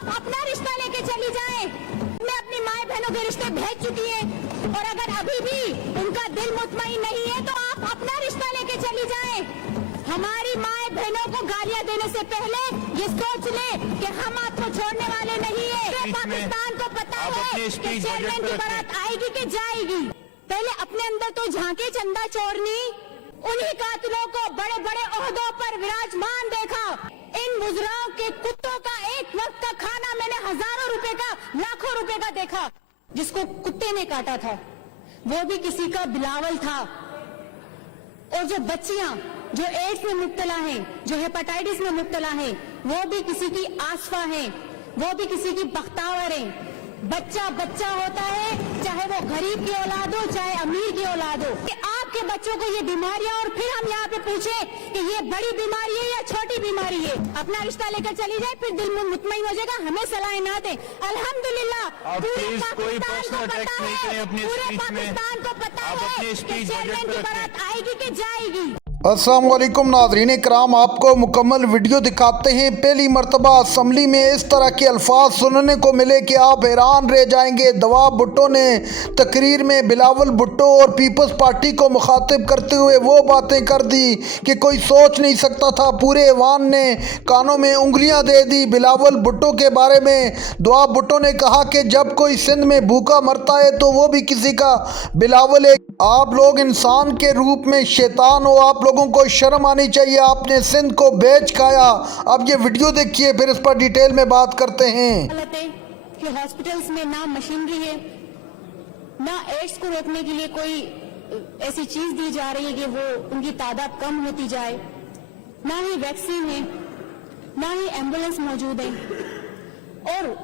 आप अपना रिश्ता लेके चली जाएं। मैं अपनी माए बहनों के रिश्ते भेज चुकी है और अगर अभी भी उनका दिल मुतमईन नहीं है तो आप अपना रिश्ता लेके चली जाएं। हमारी माए बहनों को गालियां देने से पहले ये सोच ले कि हम आपको छोड़ने वाले नहीं है। पाकिस्तान को पता है कि चेयरमैन की बारात आएगी कि जाएगी। पहले अपने अंदर तो झांके चंदा चोरनी। उन्हीं कातिलों को बड़े बड़े ओहदों पर विराजमान देखा। इन मुजराओं के कुत्तों का एक वक्त का खाना मैंने हजारों रुपए का, लाखों रुपए का देखा। जिसको कुत्ते ने काटा था वो भी किसी का बिलावल था। और जो बच्चियां जो एड्स में मुब्तला हैं, जो हेपेटाइटिस में मुब्तला हैं, वो भी किसी की आसफा हैं, वो भी किसी की बख्तावर हैं। बच्चा बच्चा होता है, चाहे वो गरीब की औलाद हो चाहे अमीर की औलाद हो। कि आपके बच्चों को ये बीमारियां और फिर हम यहाँ पे पूछे कि ये बड़ी बीमारी है या छोटी बीमारी है। अपना रिश्ता लेकर चली जाए, फिर दिल में मुतमईन हो जाएगा। हमें सलाहें ना दें। अल्हम्दुलिल्लाह पूरे पाकिस्तान को पता है कि चेयरमैन की बारात आएगी कि जाएगी। अस्सलाम वालेकुम नाज़रीन इकराम, आपको मुकम्मल वीडियो दिखाते हैं। पहली मरतबा असम्बली में इस तरह के अल्फाज सुनने को मिले कि आप हैरान रह जाएंगे। नवाब भुट्टो ने तकरीर में बिलावल भुट्टो और पीपल्स पार्टी को मुखातिब करते हुए वो बातें कर दी कि कोई सोच नहीं सकता था। पूरे ऐवान ने कानों में उंगलियां दे दी बिलावल भुट्टो के बारे में। नवाब भुट्टो ने कहा कि जब कोई सिंध में भूखा मरता है तो वो भी किसी का बिलावल है। आप लोग इंसान के रूप में शैतान हो, आप लोगों को शर्म आनी चाहिए। आपने सिंध को बेच खाया। अब ये वीडियो देखिए, फिर इस पर डिटेल में बात करते हैं। कि हॉस्पिटल्स में ना मशीनरी है, ना एड्स को रोकने के लिए कोई ऐसी चीज दी जा रही है कि वो उनकी तादाद कम होती जाए, ना ही वैक्सीन है, ना ही एम्बुलेंस मौजूद है। और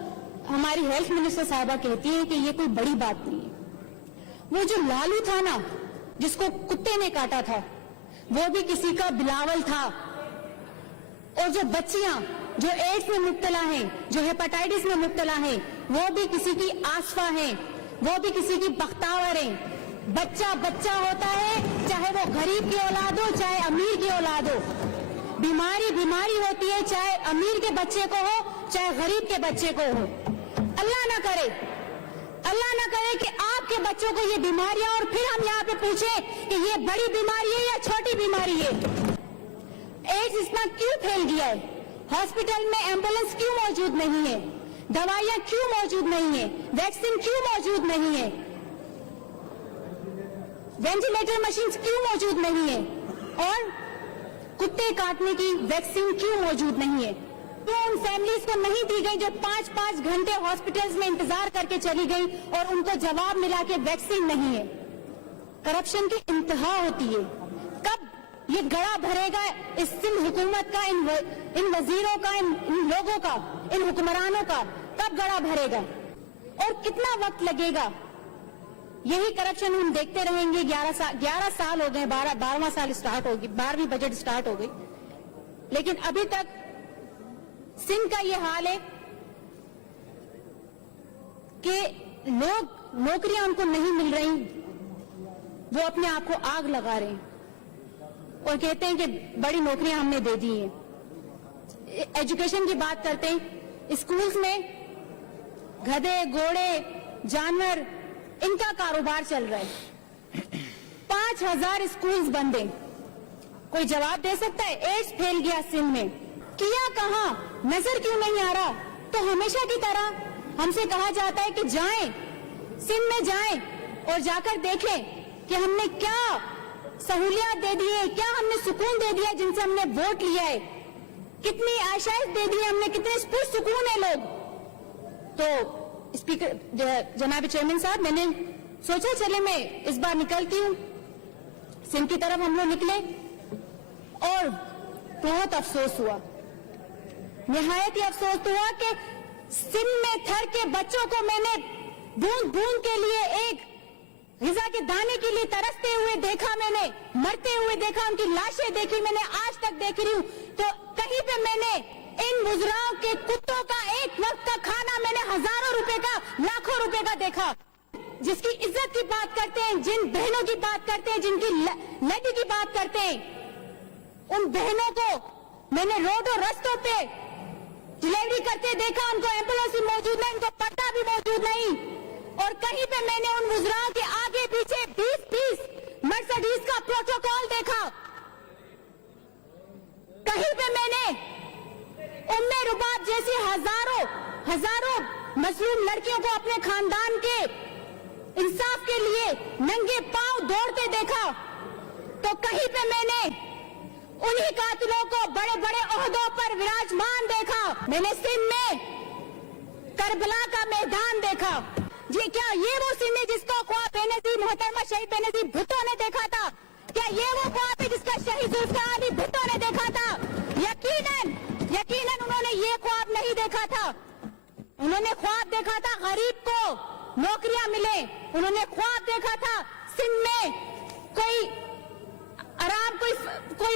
हमारी हेल्थ मिनिस्टर साहिबा कहती है कि ये कोई बड़ी बात नहीं है। वो जो लालू था ना, जिसको कुत्ते ने काटा था, वो भी किसी का बिलावल था। और जो बच्चियां जो एड्स में मुब्तला हैं, जो हेपेटाइटिस में मुब्तला हैं, वो भी किसी की आसफा हैं, वो भी किसी की बख्तावर हैं। बच्चा बच्चा होता है, चाहे वो गरीब की औलाद हो चाहे अमीर की औलाद हो। बीमारी बीमारी होती है, चाहे अमीर के बच्चे को हो चाहे गरीब के बच्चे को हो। अल्लाह ना करे कि आपके बच्चों को ये बीमारियां और फिर हम यहाँ पे पूछे कि ये बड़ी बीमारी है या छोटी बीमारी है। एड्स इतना क्यों फैल गया है? हॉस्पिटल में एम्बुलेंस क्यों मौजूद नहीं है? दवाइयां क्यों मौजूद नहीं है? वैक्सीन क्यों मौजूद नहीं है? वेंटिलेटर मशीन क्यों मौजूद नहीं है? और कुत्ते काटने की वैक्सीन क्यों मौजूद नहीं है? तो उन फैमिलीज को नहीं दी गई जो 5-5 घंटे हॉस्पिटल्स में इंतजार करके चली गई और उनको जवाब मिला कि वैक्सीन नहीं है। करप्शन की इंतहा होती है। कब ये गड़ा भरेगा इस सिंध हुकूमत का, इन वजीरों का, इन लोगों का, इन हुक्मरानों का कब गड़ा भरेगा और कितना वक्त लगेगा? यही करप्शन हम देखते रहेंगे। 11 साल हो गए, 12वां साल स्टार्ट होगी, 12वीं बजट स्टार्ट हो गई, लेकिन अभी तक सिंध का ये हाल है कि लोग नौकरियां उनको नहीं मिल रही, वो अपने आप को आग लगा रहे हैं और कहते हैं कि बड़ी नौकरियां हमने दे दी हैं। एजुकेशन की बात करते हैं, स्कूल्स में गधे घोड़े जानवर इनका कारोबार चल रहा है। 5000 स्कूल्स बंद हैं। कोई जवाब दे सकता है? एड्स फैल गया सिंध में, किया कहां? नजर क्यों नहीं आ रहा? तो हमेशा की तरह हमसे कहा जाता है कि जाएं, सिंध में जाएं और जाकर देखें कि हमने क्या सहूलियत दे दी है, क्या हमने सुकून दे दिया जिनसे हमने वोट लिया है, कितनी आशाएं दे दी है हमने, कितने पुरसुकून है लोग। तो स्पीकर जनाब चेयरमैन साहब, मैंने सोचा चले मैं इस बार निकलती हूँ सिंध की तरफ। हम लोग निकले और बहुत अफसोस हुआ, निहायत ही अफसोस हुआ कि सिंध में थर के बच्चों को मैंने बूंद बूंद के लिए, एक ग़िज़ा के दाने के लिए तरसते हुए देखा, मैंने मरते हुए देखा, उनकी लाशें देखी, मैंने आज तक देख रही हूँ। तो कहीं पे मैंने इन मुजराओं के कुत्तों का एक वक्त का खाना मैंने हजारों रुपए का, लाखों रुपए का देखा। जिसकी इज्जत की बात करते हैं, जिन बहनों की बात करते हैं, जिनकी लड़ी की बात करते हैं, उन बहनों को मैंने रोडों रस्तों पे डिलीवरी करते देखा, उनको एम्बुलेंस भी मौजूद नहीं, उनको पट्टा भी मौजूद नहीं। और कहीं पे मैंने उन वुज़राओं के आगे पीछे 20-20 मर्सिडीज का प्रोटोकॉल देखा। कहीं पे मैंने उम्मे रुबाब जैसी हजारों मजलूम लड़कियों को अपने खानदान के इंसाफ के लिए नंगे पांव दौड़ते देखा। तो कहीं पे मैंने उन्हीं कातिलों को बड़े बड़े ओहदों पर विराजमान देखा। मैंने सिंध में करबला का मैदान देखा। जी क्या ये वो सिंध है जिसको ख्वाब बेनजीर मोहतरमा शहीद बेनजीर भुट्टो ने देखा था? क्या ये वो ख्वाब है जिसका शहीद जुल्फ़िकार अली भुट्टो ने देखा था? यकीनन उन्होंने ये ख्वाब नहीं देखा था। उन्होंने ख्वाब देखा था गरीब को नौकरियां मिले। उन्होंने ख्वाब देखा था सिंध में कोई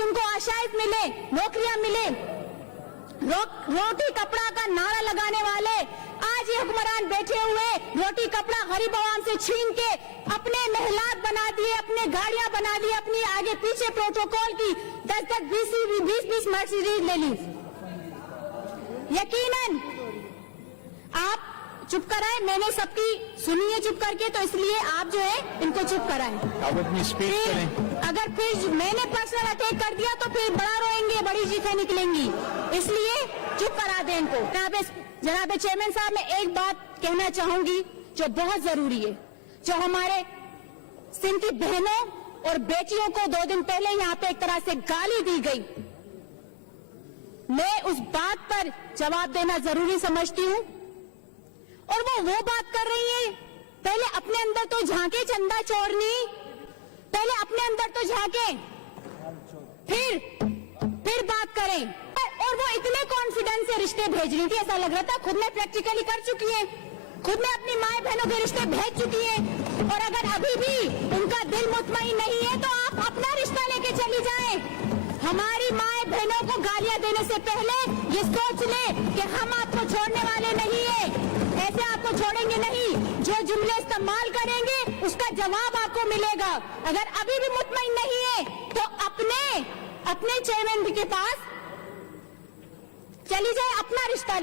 उनको आशाइश मिले, नौकरियां मिले। रोटी कपड़ा का नारा लगाने वाले आज ये हुक्मरान बैठे हुए रोटी कपड़ा गरीब आवाम से छीन के अपने महलात बना दिए, अपने गाड़ियां बना दी, अपनी आगे पीछे प्रोटोकॉल की 10-20 मर्सिडीज ले ली। यकीनन आप चुप कराएं, मैंने सबकी सुनी है चुप करके, तो इसलिए आप जो है इनको चुप कराएं। आप अपनी स्पीच करें। अगर फिर मैंने पर्सनल अटैक कर दिया तो फिर बड़ा रोएंगे, बड़ी चीखें निकलेंगी, इसलिए चुप करा दें इनको। जनाब चेयरमैन साहब, मैं एक बात कहना चाहूंगी जो बहुत जरूरी है, जो हमारे सिंध की बहनों और बेटियों को 2 दिन पहले यहाँ पे एक तरह से गाली दी गई, मैं उस बात पर जवाब देना जरूरी समझती हूँ। और वो बात कर रही है, पहले अपने अंदर तो झांके चंदा चोरनी, पहले अपने अंदर तो झांके, फिर बात करें। और वो इतने कॉन्फिडेंस से रिश्ते भेज रही थी, ऐसा लग रहा था खुद ने प्रैक्टिकली कर चुकी है, खुद ने अपनी माए बहनों के रिश्ते भेज चुकी है। और अगर अभी भी उनका दिल मुतमईन नहीं है तो आप अपना रिश्ता लेके चली जाएं। हमारी माए बहनों को गालियां देने से पहले ये सोच ले कि हम आपको छोड़ने वाले नहीं है, ऐसे आपको छोड़ेंगे नहीं। जो जुमले इस्तेमाल करेंगे उसका जवाब आपको मिलेगा। अगर अभी भी मुतमईन नहीं है तो अपने चेयरमैन के पास चली जाए, अपना रिश्ता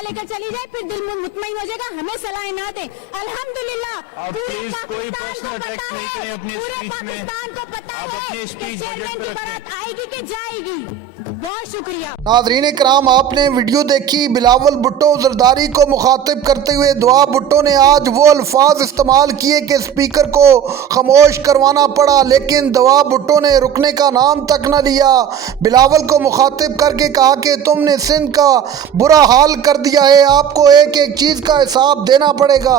लेकर चली जाए, फिर दिल में मुतमईन हो जाएगा। हमें सलाहें ना दें। अल्हम्दुलिल्लाह आप प्लीज कोई पर्सनल अटैक नहीं करें अपनी स्पीच में। पाकिस्तान को पता आप अपनी है स्पीच कि चेयरमैन बजट की पर बारात आएगी कि जाएगी। बहुत शुक्रिया। नाज़रीन कराम, आपने वीडियो देखी। बिलावल भुट्टो जरदारी को मुखातिब करते हुए दुआ भुट्टो ने आज वो अल्फाज इस्तेमाल किए कि स्पीकर को खामोश करवाना पड़ा, लेकिन दुआ भुट्टो ने रुकने का नाम तक न लिया। बिलावल को मुखातिब करके कहा कि तुमने सिंध का बुरा हाल कर दिया है, आपको एक एक चीज़ का हिसाब देना पड़ेगा।